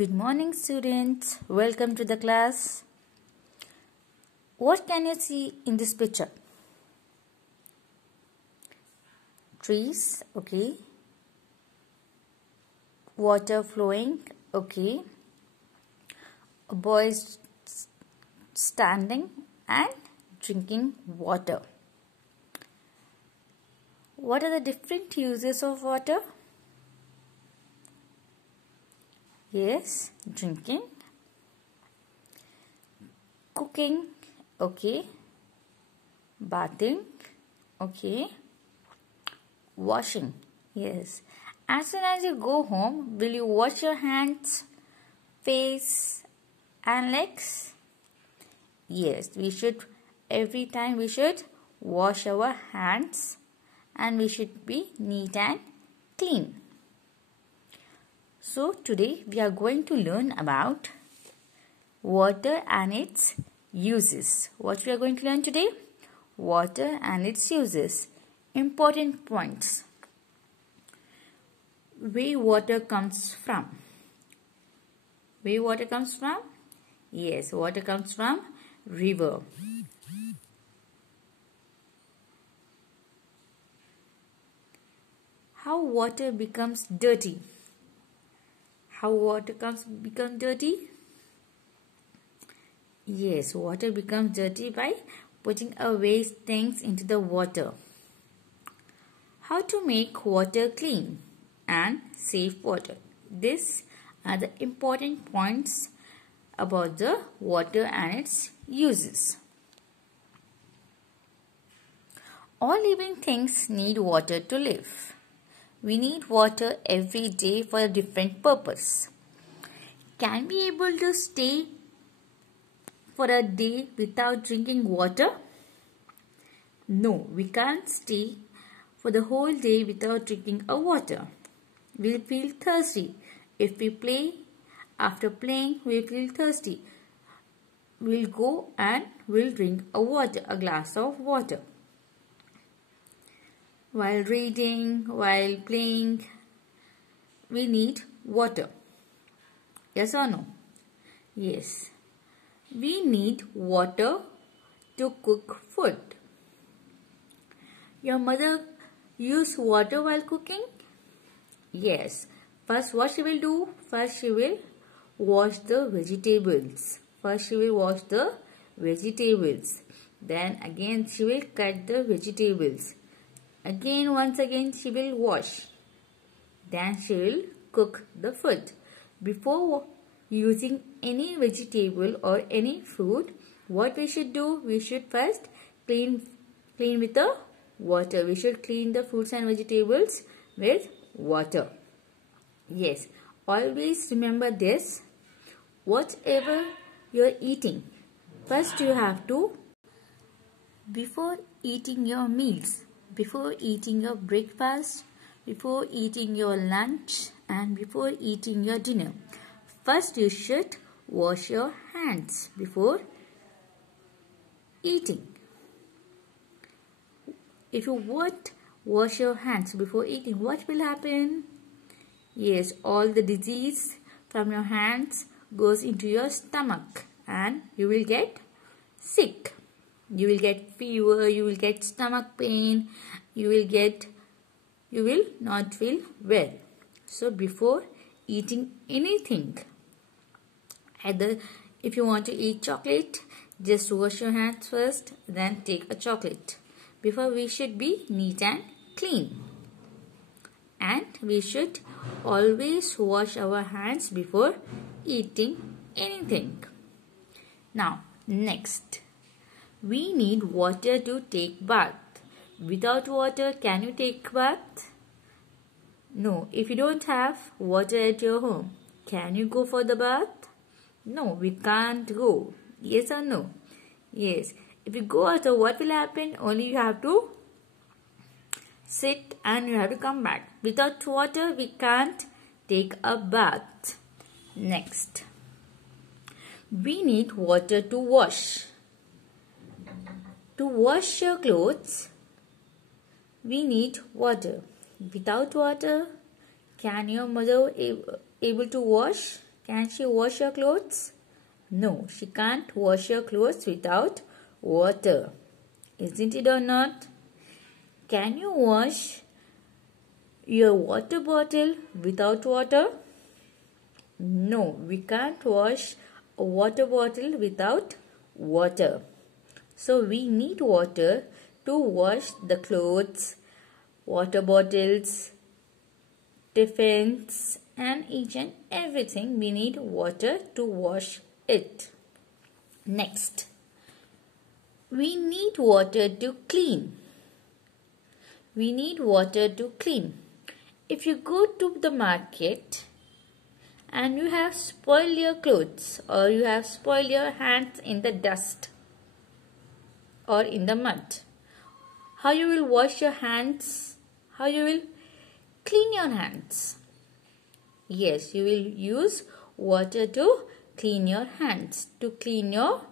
Good morning, students. Welcome to the class. What can you see in this picture? Trees, okay. Water flowing, okay. A boy is standing and drinking water. What are the different uses of water? Yes, drinking, cooking, okay, bathing, okay, washing, yes. As soon as you go home, will you wash your hands, face and legs? Yes, we should, every time we should wash our hands and we should be neat and clean. So today we are going to learn about water and its uses. What we are going to learn today? Water and its uses. Important points. Where water comes from? Where water comes from? Yes, water comes from river. How water becomes dirty? How water become dirty? Yes, water becomes dirty by putting away things into the water. How to make water clean and safe water? These are the important points about the water and its uses. All living things need water to live. We need water every day for a different purpose. Can we able to stay for a day without drinking water? No, we can't stay for the whole day without drinking a water. We'll feel thirsty. If we play, after playing, we'll feel thirsty. We'll go and we'll drink a glass of water. While reading, while playing, we need water. Yes or no? Yes. We need water to cook food. Your mother use water while cooking? Yes. First what she will do? First she will wash the vegetables. Then again she will cut the vegetables. Once again she will wash. Then she will cook the food. Before using any vegetable or any food, what we should do? We should first clean with the water. We should clean the fruits and vegetables with water. Yes, always remember this. Whatever you are eating, first you have to, before eating your meals, before eating your breakfast, before eating your lunch and before eating your dinner, first you should wash your hands before eating. If you won't wash your hands before eating, what will happen? Yes, all the disease from your hands goes into your stomach and you will get sick. You will get fever, you will get stomach pain, you will not feel well. So before eating anything, either if you want to eat chocolate, just wash your hands first, then take a chocolate. Before, we should be neat and clean. And we should always wash our hands before eating anything. Now, next. We need water to take bath. Without water, can you take bath? No. If you don't have water at your home, can you go for the bath? No, we can't go. Yes or no? Yes. If you go out, what will happen? Only you have to sit and you have to come back. Without water, we can't take a bath. Next. We need water to wash. To wash your clothes, we need water. Without water, can your mother able to wash? Can she wash her clothes? No, she can't wash her clothes without water. Isn't it or not? Can you wash your water bottle without water? No, we can't wash a water bottle without water. So we need water to wash the clothes, water bottles, tiffins, and each and everything. We need water to wash it. Next, we need water to clean. We need water to clean. If you go to the market and you have spoiled your clothes or you have spoiled your hands in the dust or in the mud, how you will wash your hands? How you will clean your hands? Yes, you will use water to clean your hands, to clean your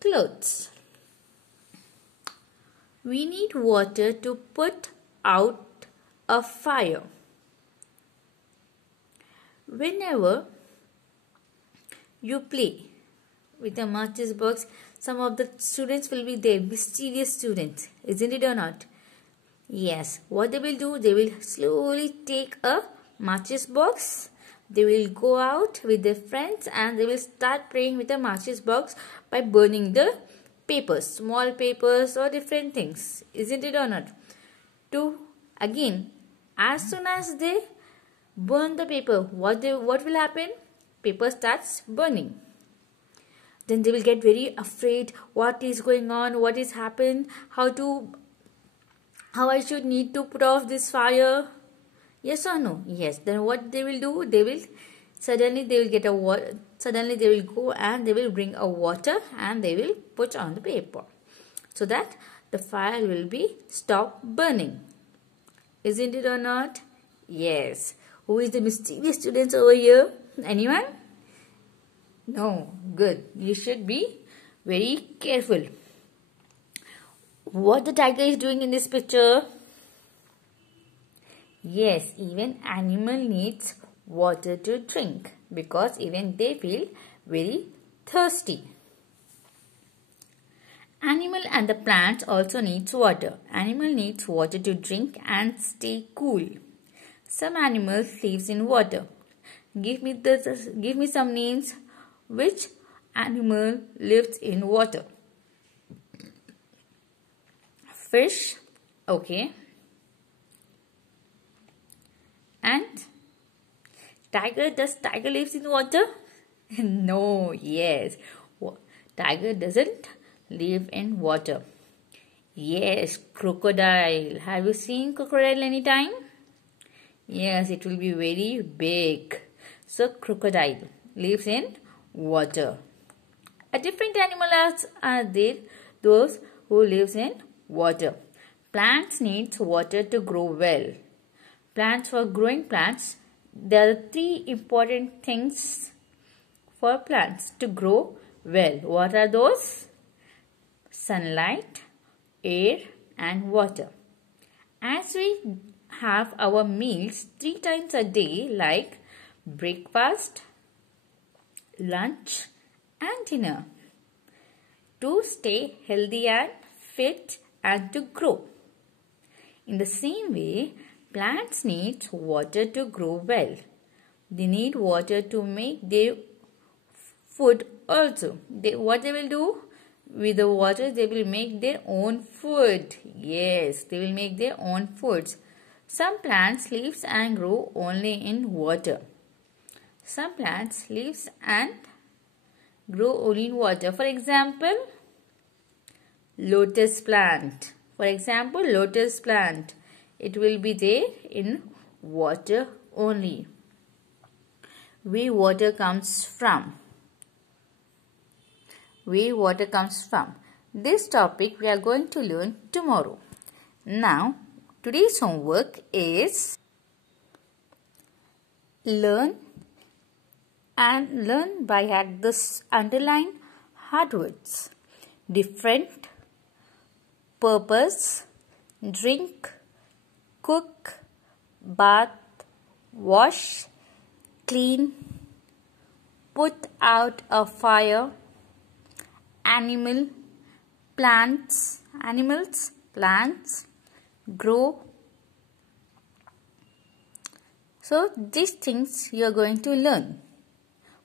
clothes. We need water to put out a fire. Whenever you play with a matches box, some of the students will be there, mischievous students, isn't it or not? Yes, what they will do, they will slowly take a matches box. They will go out with their friends and they will start playing with a matches box by burning the papers, small papers or different things, isn't it or not? Again, as soon as they burn the paper, what will happen? Paper starts burning. Then they will get very afraid. What is going on? What is happened? How I should need to put off this fire? Yes or no? Yes. Then what they will do? Suddenly they will go and they will bring a water and they will put on the paper so that the fire will be stop burning. Isn't it or not? Yes. Who is the mischievous students over here? Anyone? No. Good. You should be very careful. What the tiger is doing in this picture? Yes, even animal needs water to drink because even they feel very thirsty. Animal and the plants also needs water. Animal needs water to drink and stay cool. Some animals lives in water. Give me some names. Which animal lives in water? Fish. Okay. And tiger. Does tiger lives in water? No. Yes. Tiger doesn't live in water. Yes. Crocodile. Have you seen crocodile anytime? Yes. It will be very big. So crocodile lives in water. A different animals are there. Those who lives in water. Plants needs water to grow well. For growing plants, there are 3 important things for plants to grow well. What are those? Sunlight, air and water. As we have our meals 3 times a day like breakfast, lunch and dinner to stay healthy and fit and to grow. In the same way, plants need water to grow well. They need water to make their food also. What they will do? With the water, they will make their own food. Yes, they will make their own foods. Some plants lives and grow only in water. Some plants lives and grow only in water. For example, lotus plant. It will be there in water only. Where water comes from. This topic we are going to learn tomorrow. Now, today's homework is learn by heart this underline hard words. Different, purpose, drink, cook, bath, wash, clean, put out a fire, animals, plants grow. So these things you are going to learn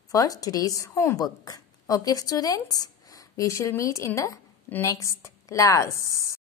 for today's homework. Okay students, we shall meet in the next class.